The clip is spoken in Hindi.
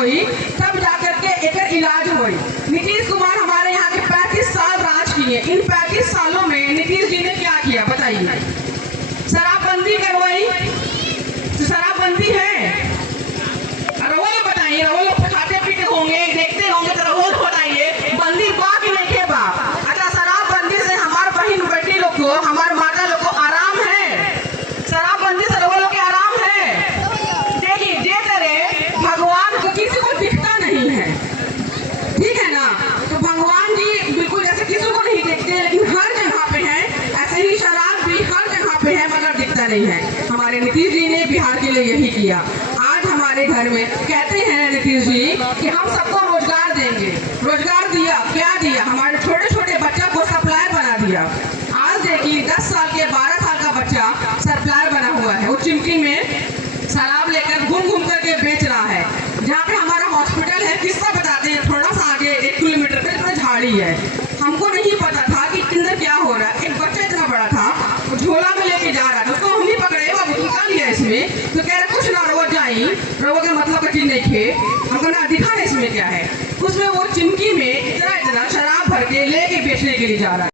हुई, तब जाकर के एक इलाज हुई। नीतीश कुमार हमारे यहाँ के 35 साल राज किए। इन 35 सालों में नीतीश जी ने क्या किया बताइए? शराबबंदी करवाई, तो शराबबंदी है? रोज बताइए, रोज खाते पीते होंगे, देखते होंगे, तो रोज बताइए बंदी बा कि नहीं के बा? अच्छा, शराबबंदी से हमारे बहन बेटी लोग को, हमारे माता लोग को आराम है? शराबबंदी से लोगों के आराम है? देखिए, जे करे भगवान को किसी को दिखता नहीं है, ठीक है ना? तो भगवान जी बिल्कुल ऐसे किसी को नहीं देखते, लेकिन हर जगह पे है। ऐसे ही शराब भी हर जगह पे है, मगर दिखता नहीं है। हमारे नीतीश जी ने बिहार के लिए यही किया। आज हमारे घर में कहते हैं नीतीश जी कि हम सबको रोजगार देंगे। रोजगार दिया, क्या दिया? हमारे छोटे छोटे बच्चा को सप्लायर बना दिया। आज देखिए 10 साल के 12 साल का बच्चा सप्लायर बना हुआ है। वो चिमटी में शराब लेकर घूम घूम करके बेच रहा है। जहाँ पे हमारा हॉस्पिटल है, किस्सा बताते हैं, थोड़ा सा आगे 1 किलोमीटर पे इतना झाड़ी है। हमको नहीं पता था कि अंदर क्या हो रहा है। एक बच्चा इतना बड़ा था, वो झोला में लेके जा रहा था, उसको हम ही पकड़े, बाबू निकाल लिया इसमें, तो कह रहे कुछ ना रोज जाई, रोग के मतलब का चीज नहीं खे, हमको ना दिखा इसमें क्या है। उसमें वो चिमकी में इतना इतना शराब भर के लेके बेचने के लिए जा रहा है।